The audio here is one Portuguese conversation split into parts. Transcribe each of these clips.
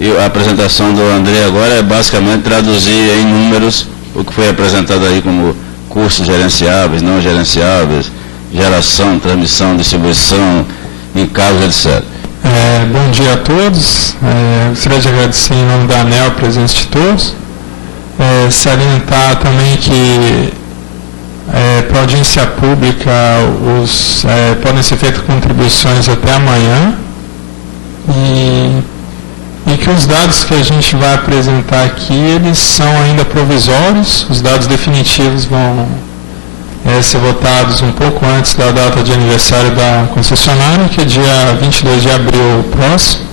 E a apresentação do André agora é basicamente traduzir em números o que foi apresentado aí como custos gerenciáveis, não gerenciáveis, geração, transmissão, distribuição, encargos, etc. Bom dia a todos. Gostaria de agradecer em nome da ANEEL a presença de todos. Salientar também que para audiência pública podem ser feitas contribuições até amanhã e que os dados que a gente vai apresentar aqui, eles são ainda provisórios. Os dados definitivos vão ser votados um pouco antes da data de aniversário da concessionária, que é dia 22 de abril próximo.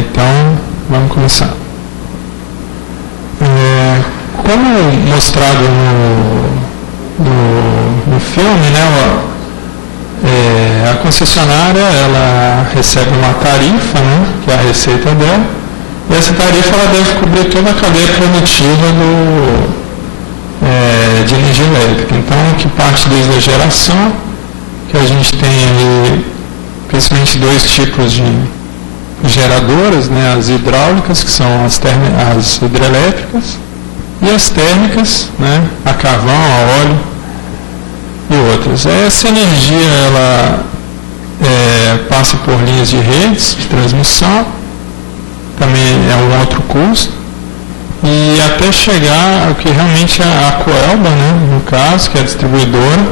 Então, vamos começar. Como mostrado no filme, né, a concessionária ela recebe uma tarifa, né, que é a receita dela, e essa tarifa ela deve cobrir toda a cadeia produtiva de energia elétrica. Então, que parte desde a geração, que a gente tem ali, principalmente dois tipos de geradoras, né, as hidráulicas, que são as hidrelétricas, e as térmicas, né, a carvão, a óleo e outras. Essa energia ela passa por linhas de redes de transmissão, também é um outro custo, e até chegar ao que realmente é a Coelba, né, no caso, que é a distribuidora.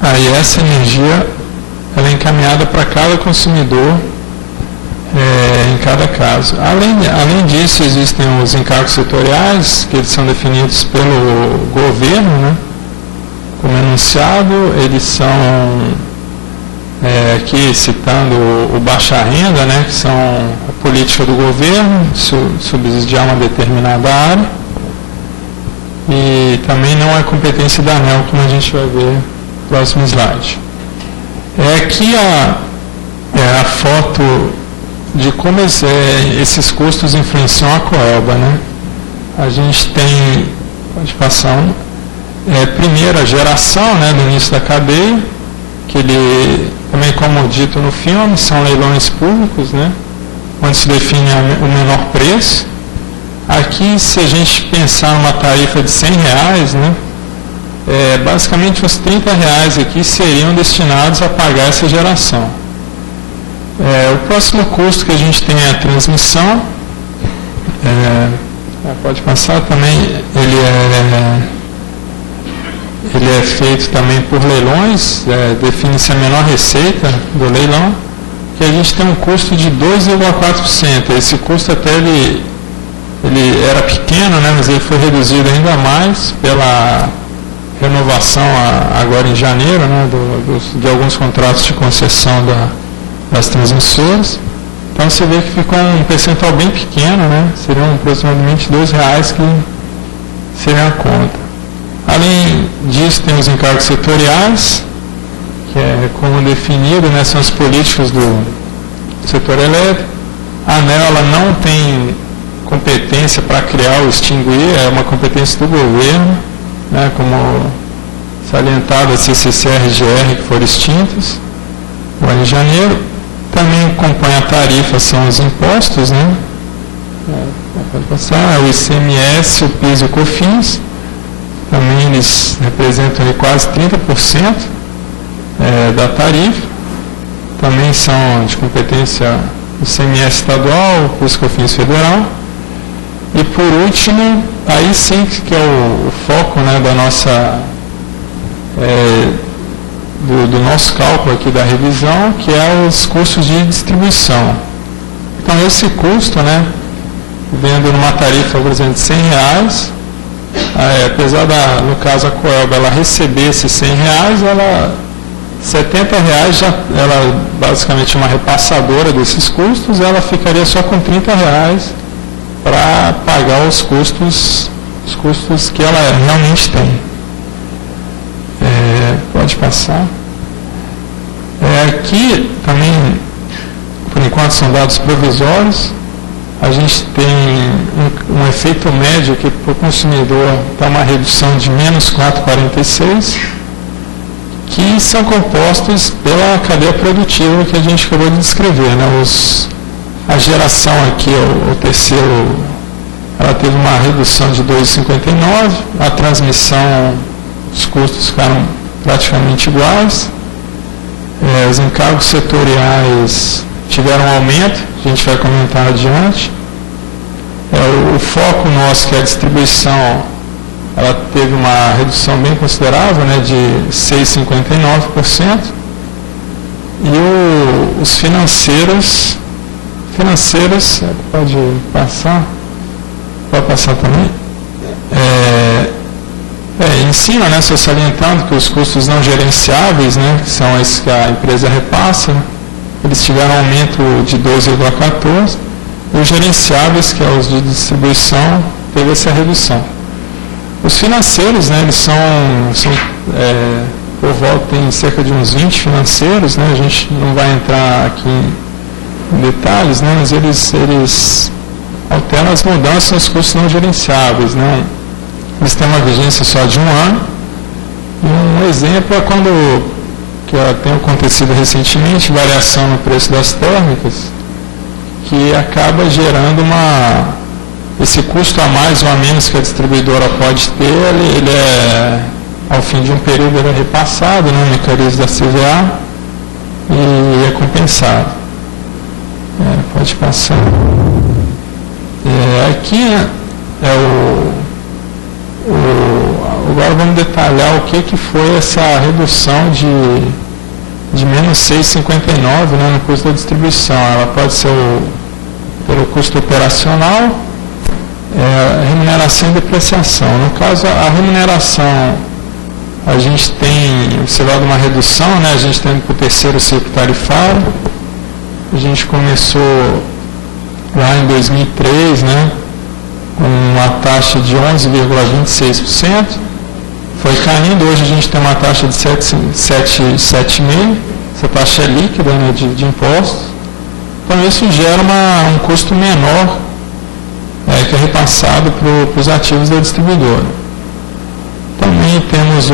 Aí essa energia ela é encaminhada para cada consumidor em cada caso. Além disso, existem os encargos setoriais, que eles são definidos pelo governo, né? Como enunciado, eles são, aqui citando o baixa renda, né? Que são a política do governo, subsidiar uma determinada área, e também não é competência da ANEEL, como a gente vai ver no próximo slide. Aqui a foto de como esses custos influenciam a Coelba, né? A gente tem, pode passar primeiro a geração, né, do início da cadeia, que ele, também como dito no filme, são leilões públicos, né, onde se define o menor preço. Aqui, se a gente pensar numa tarifa de R$100, né, basicamente os R$30 aqui seriam destinados a pagar essa geração. O próximo custo que a gente tem é a transmissão. Pode passar também, ele é feito também por leilões, define-se a menor receita do leilão, que a gente tem um custo de 2,4%. Esse custo até ele era pequeno, né, mas ele foi reduzido ainda mais pela renovação agora em janeiro, né, de alguns contratos de concessão das transmissoras. Então você vê que ficou um percentual bem pequeno, né? Seriam aproximadamente R$2 que seria a conta. Além disso, tem os encargos setoriais, que é como definido, né, são as políticas do setor elétrico. A ANEEL ela não tem competência para criar ou extinguir, é uma competência do governo, né, como salientado a CCC e a RGR que foram extintas agora em janeiro. Também compõe a tarifa, são os impostos, né? Pode passar, o ICMS, o PIS e o COFINS. Também eles representam quase 30% da tarifa. Também são de competência o ICMS estadual, o PIS e COFINS federal. E por último, aí sim que é o foco, né, da nossa... do nosso cálculo aqui da revisão, que é os custos de distribuição. Então esse custo, né, vendo numa tarifa, por exemplo, de R$100, apesar no caso a Coelba, ela receber esses R$100, R$70 já, ela basicamente é uma repassadora desses custos, ela ficaria só com R$30 para pagar os custos que ela realmente tem. Pode passar. Aqui também, por enquanto, são dados provisórios. A gente tem um efeito médio aqui para o consumidor, está uma redução de menos 4,46, que são compostos pela cadeia produtiva que a gente acabou de descrever, né? Os A geração aqui, o terceiro, ela teve uma redução de 2,59, a transmissão, os custos ficaram praticamente iguais, os encargos setoriais tiveram um aumento, a gente vai comentar adiante. O foco nosso, que é a distribuição, ela teve uma redução bem considerável, né, de 6,59%. E os financeiros, pode passar também. Em cima, né, só salientando que os custos não gerenciáveis, né, que são esses que a empresa repassa, eles tiveram um aumento de 2,14%. Os gerenciáveis, que é os de distribuição, teve essa redução. Os financeiros, né, eles são por volta, tem cerca de uns 20 financeiros, né, a gente não vai entrar aqui em detalhes, né, mas eles alteram as mudanças nos custos não gerenciáveis, né. Eles têm uma vigência só de 1 ano. E um exemplo é quando, que tem acontecido recentemente, variação no preço das térmicas, que acaba gerando esse custo a mais ou a menos que a distribuidora pode ter, ele ao fim de um período ele é repassado no mecanismo da CVA e é compensado. Pode passar. Aqui agora vamos detalhar o que foi essa redução de menos 6,59, né, no custo da distribuição. Ela pode ser pelo custo operacional, remuneração e depreciação. No caso, a remuneração, a gente tem observado uma redução, né, a gente tem para o terceiro ciclo tarifário. A gente começou lá em 2003, né, com uma taxa de 11,26%, foi caindo, hoje a gente tem uma taxa de 7,5%, essa taxa é líquida, né, de impostos, então isso gera um custo menor que é repassado para os ativos da distribuidora. Também temos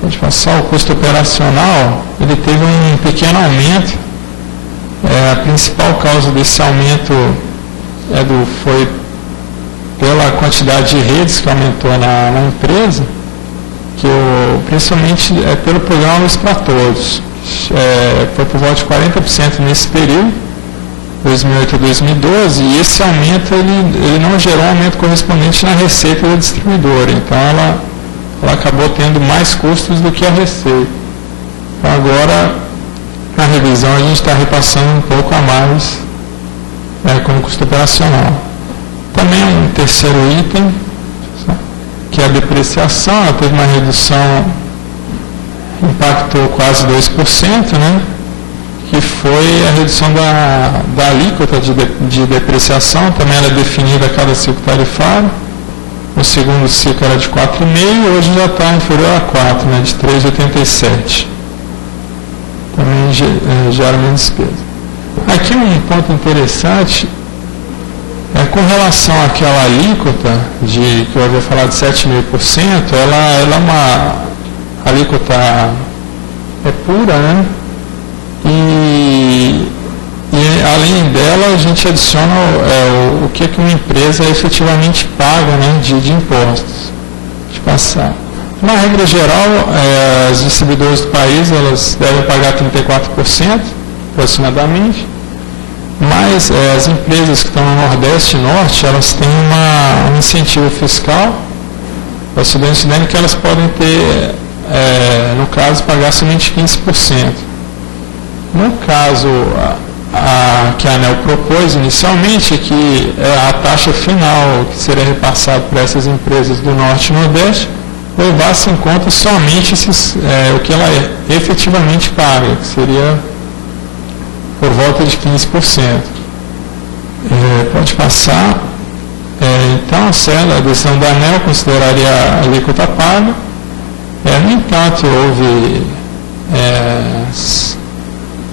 pode passar, o custo operacional, ele teve um pequeno aumento, a principal causa desse aumento foi pela quantidade de redes que aumentou na empresa, principalmente pelo programa Luz para Todos. Foi por volta de 40% nesse período, 2008 a 2012, e esse aumento ele não gerou um aumento correspondente na receita da distribuidora, então ela acabou tendo mais custos do que a receita. Então agora, na revisão, a gente está repassando um pouco a mais como custo operacional. Também um terceiro item, que é a depreciação, ela teve uma redução, impactou quase 2%, né? Que foi a redução da alíquota de depreciação, também ela é definida a cada ciclo tarifário. No segundo ciclo era de 4,5%, hoje já está inferior a 4%, né? De 3,87%. Também gera menos despesa. Aqui um ponto interessante, com relação àquela alíquota, que eu havia falado de 7,5%, ela é uma alíquota pura, né? E além dela, a gente adiciona o que uma empresa efetivamente paga, né, de impostos. De passar. Na regra geral, as distribuidoras do país elas devem pagar 34%, aproximadamente, mas as empresas que estão no Nordeste e Norte, elas têm um incentivo fiscal, para o Sudeste que elas podem ter, no caso, pagar somente 15%. No caso, que a ANEEL propôs inicialmente, que a taxa final que seria repassada para essas empresas do Norte e Nordeste, levasse em conta somente o que ela efetivamente paga, que seria por volta de 15%. Pode passar. Então, a decisão da ANEEL consideraria a alíquota paga. No entanto, houve as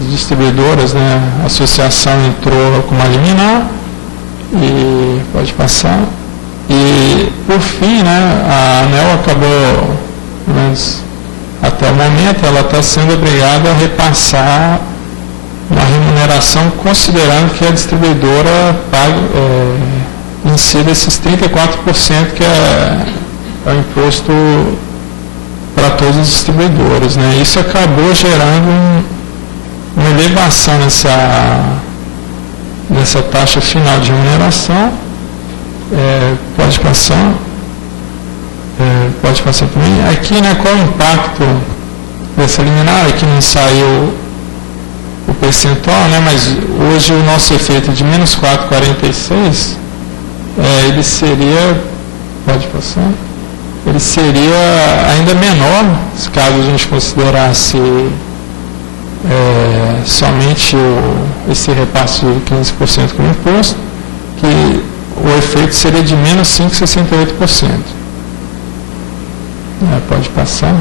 distribuidoras, né, a associação entrou com uma liminar, e pode passar. E, por fim, né, a ANEEL acabou, pelo menos até o momento, ela está sendo obrigada a repassar uma remuneração remuneração, considerando que a distribuidora incida esses 34%, que é o imposto para todos os distribuidores, né? Isso acabou gerando uma elevação nessa taxa final de remuneração. Pode passar. Pode passar para mim. Aqui, né, qual o impacto dessa liminar? Aqui não saiu o percentual, né, mas hoje o nosso efeito de menos 4,46, ele seria, pode passar, ele seria ainda menor, caso a gente considerasse somente esse repasse de 15% como imposto, que o efeito seria de menos 5,68%. Pode passar.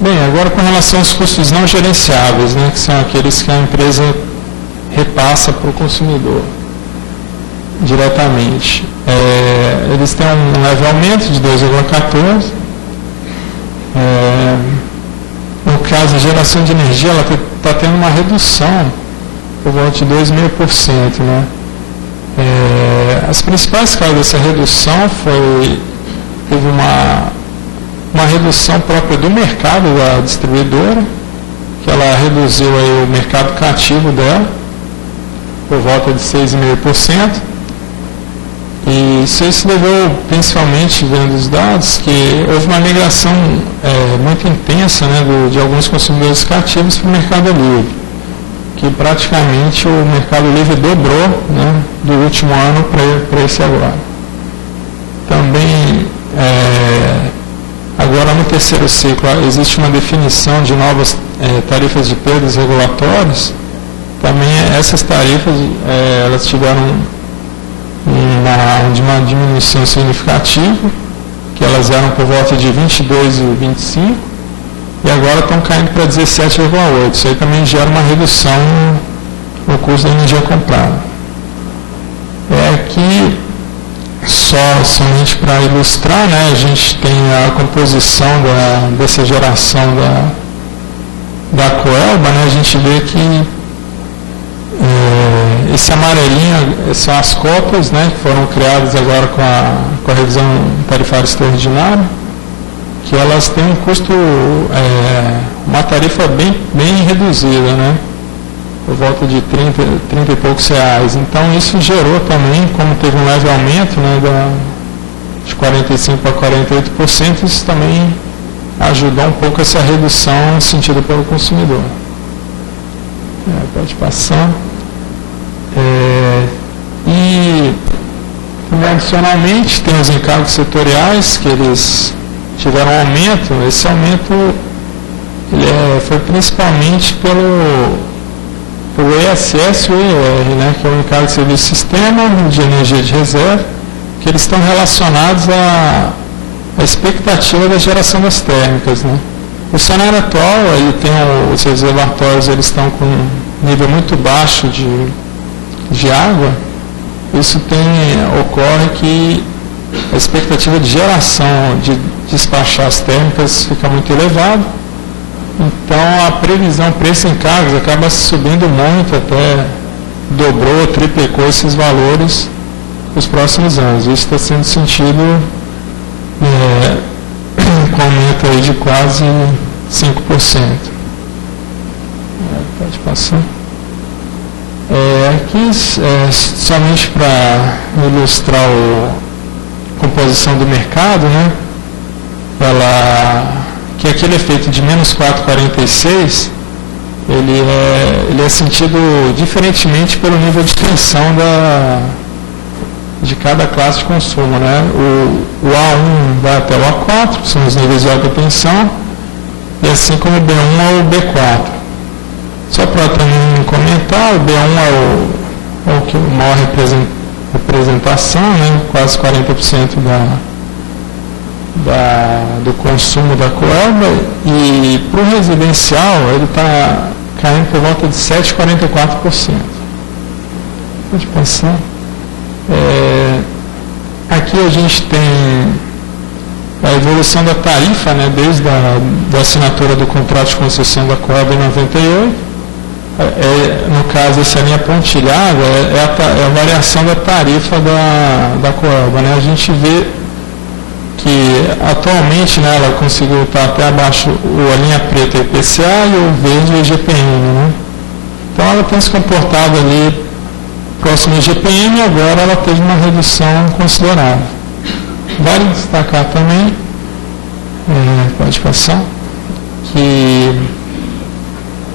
Bem, agora com relação aos custos não gerenciáveis, né, que são aqueles que a empresa repassa para o consumidor diretamente. Eles têm um leve aumento de 2,14%. No caso, a geração de energia, ela está tendo uma redução por volta de 2,5%. Né? As principais causas dessa redução teve uma redução própria do mercado da distribuidora, que ela reduziu aí o mercado cativo dela por volta de 6,5%. E isso se deveu principalmente, vendo os dados, que houve uma migração muito intensa, né, de alguns consumidores cativos para o mercado livre, que praticamente o mercado livre dobrou, né, do último ano para esse agora. Também, agora no terceiro ciclo, existe uma definição de novas tarifas de perdas regulatórias. Também essas tarifas elas tiveram uma diminuição significativa, que elas eram por volta de 22,25 e agora estão caindo para 17,8. Isso aí também gera uma redução no custo da energia comprada. Aqui, somente para ilustrar, né, a gente tem a composição dessa geração da Coelba, né, a gente vê que esse amarelinho são as cotas, né, que foram criadas agora com a revisão tarifária extraordinária, que elas têm um custo, uma tarifa bem reduzida, né, por volta de 30 e poucos reais. Então isso gerou também, como teve um leve aumento, né, de 45% para 48%, isso também ajudou um pouco essa redução sentida pelo consumidor. Pode passar. E adicionalmente tem os encargos setoriais, que eles tiveram um aumento. Esse aumento foi principalmente pelo ESS e o ER, né, que é o encargo de serviço de sistema de energia de reserva, que eles estão relacionados à expectativa da geração das térmicas, né. O cenário atual, ele tem os reservatórios, eles estão com um nível muito baixo de água. Isso ocorre que a expectativa de geração, de despachar as térmicas, fica muito elevada. Então a previsão para esses encargos acaba subindo muito, até dobrou, triplicou esses valores nos próximos anos. Isso está sendo sentido com aumento aí de quase 5%. Pode passar. Aqui, somente para ilustrar a composição do mercado, né, que aquele efeito de menos 4,46, ele é sentido diferentemente pelo nível de tensão de cada classe de consumo, né? O A1 vai até o A4, que são os níveis de alta tensão, e assim como o B1 ao B4. Só para também comentar, o B1 é o que maior representação, né? Quase 40% do consumo da Coelba, e para o residencial ele está caindo por volta de 7,44%. Pode passar. Aqui a gente tem a evolução da tarifa, né, desde a da assinatura do contrato de concessão da Coelba em 98, no caso, essa linha pontilhada é a variação da tarifa da Coelba. Né? A gente vê que atualmente, né, ela conseguiu estar até abaixo a linha preta IPCA e o verde o IGPM. Né? Então ela tem se comportado ali próximo ao IGPM e agora ela teve uma redução considerável. Vale destacar também, pode passar, que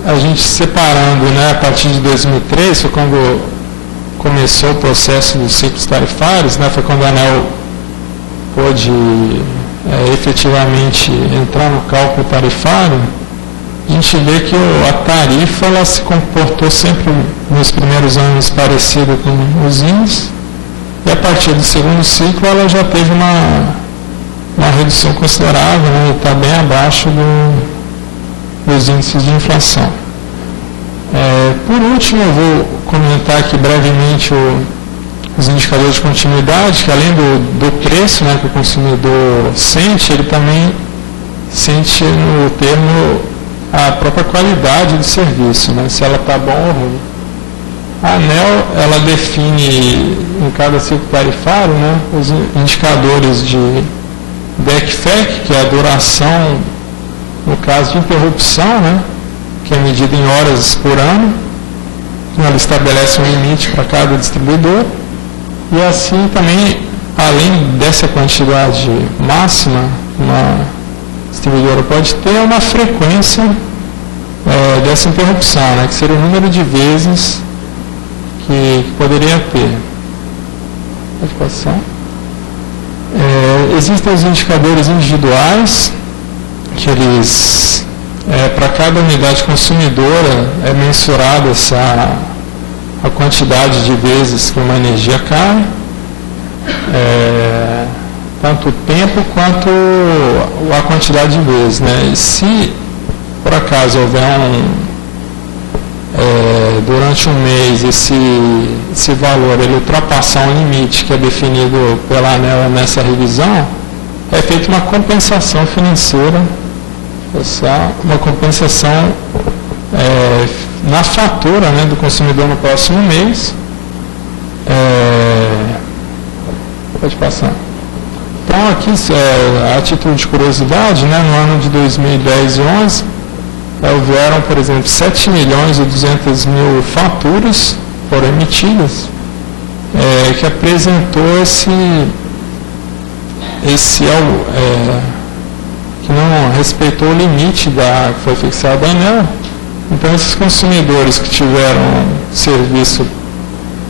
a gente separando, né, a partir de 2003, foi quando começou o processo dos ciclos tarifários, né, foi quando a ANEEL pôde efetivamente entrar no cálculo tarifário. A gente vê que a tarifa ela se comportou sempre nos primeiros anos parecido com os índices, e a partir do segundo ciclo ela já teve uma redução considerável, né, e está bem abaixo dos índices de inflação. Por último, eu vou comentar aqui brevemente os indicadores de continuidade, que além do preço, né, que o consumidor sente, ele também sente no termo a própria qualidade do serviço, né, se ela está bom ou ruim. A ANEEL, ela define em cada ciclo tarifário, né, os indicadores de DEC/FEC, que é a duração, no caso de interrupção, né, que é medida em horas por ano. Ela estabelece um limite para cada distribuidor. E assim também, além dessa quantidade máxima, uma distribuidora pode ter uma frequência dessa interrupção, né, que seria o número de vezes que poderia ter. Pode passar. Existem os indicadores individuais, que eles, para cada unidade consumidora, é mensurada a quantidade de vezes que uma energia cai, tanto o tempo quanto a quantidade de vezes. Né? E se, por acaso, houver durante um mês esse valor ele ultrapassar um limite que é definido pela ANEEL nessa revisão, é feita uma compensação financeira, uma compensação na fatura, né, do consumidor no próximo mês. Pode passar. Então, aqui, a título de curiosidade, né, no ano de 2010 e 2011, houveram, por exemplo, 7.200.000 faturas foram emitidas, que apresentou que não respeitou o limite que foi fixado da ANEEL. Então, esses consumidores que tiveram serviço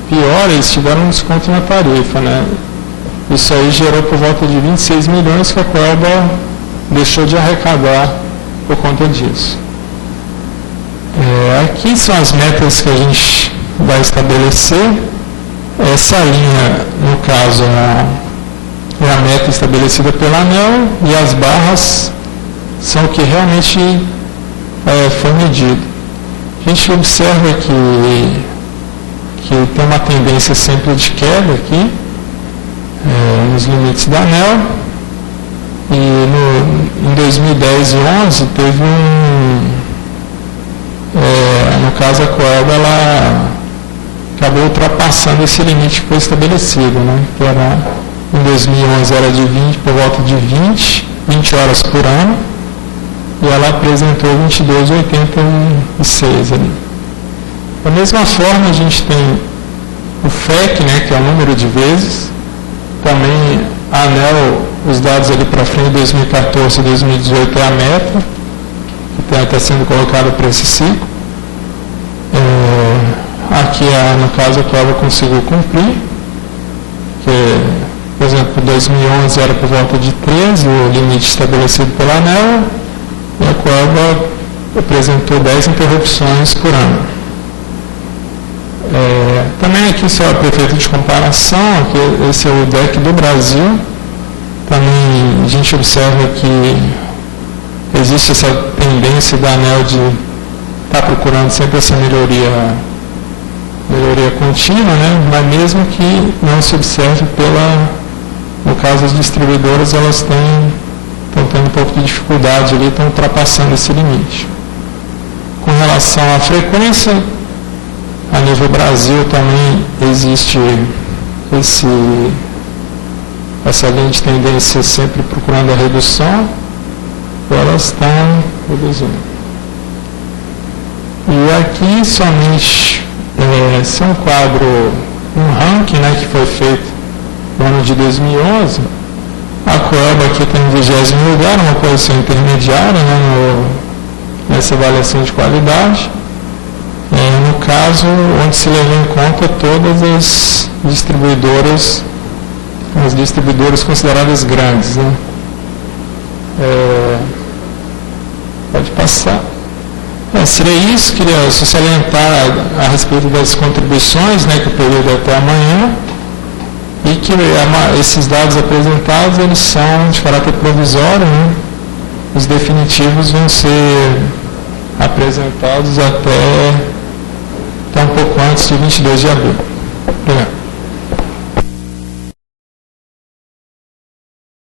pior, eles tiveram um desconto na tarifa, né? Isso aí gerou por volta de 26 milhões que a Coelba deixou de arrecadar por conta disso. Aqui são as metas que a gente vai estabelecer. Essa linha, no caso, é a meta estabelecida pela ANEEL, e as barras são o que realmente foi medido. A gente observa que tem uma tendência sempre de queda aqui, nos limites da ANEEL, e em 2010 e 2011 teve no caso a Coelba, ela acabou ultrapassando esse limite que foi estabelecido, né? Que era, em 2011 era de 20, por volta de 20 horas por ano, e ela apresentou 22,86 ali. Da mesma forma, a gente tem o FEC, né, que é o número de vezes. Também a ANEEL, os dados ali para frente, 2014 e 2018 é a meta, que está sendo colocada para esse ciclo. Aqui, no caso, a Coelba conseguiu cumprir, que, por exemplo, em 2011 era por volta de 13, o limite estabelecido pela ANEEL, e a Coelba apresentou 10 interrupções por ano. Também aqui só para efeito de comparação, aqui, esse é o DEC do Brasil. Também a gente observa que existe essa tendência da ANEEL de estar procurando sempre essa melhoria contínua, né? Mas mesmo que não se observe no caso das distribuidoras, elas têm estão tendo um pouco de dificuldade ali, estão ultrapassando esse limite. Com relação à frequência, a nível Brasil também existe essa linha de tendência sempre procurando a redução, elas estão reduzindo. E aqui somente esse é um quadro, um ranking, né, que foi feito no ano de 2011. A Coelba aqui tem em 20º lugar, uma posição intermediária, né, nessa avaliação de qualidade. No caso, onde se levou em conta todas as distribuidoras consideradas grandes. Né? Pode passar. Seria isso, queria só salientar a respeito das contribuições, né, que o período é até amanhã, e que esses dados apresentados, eles são de caráter provisório, né? Os definitivos vão ser apresentados até um pouco antes de 22 de abril. Obrigado.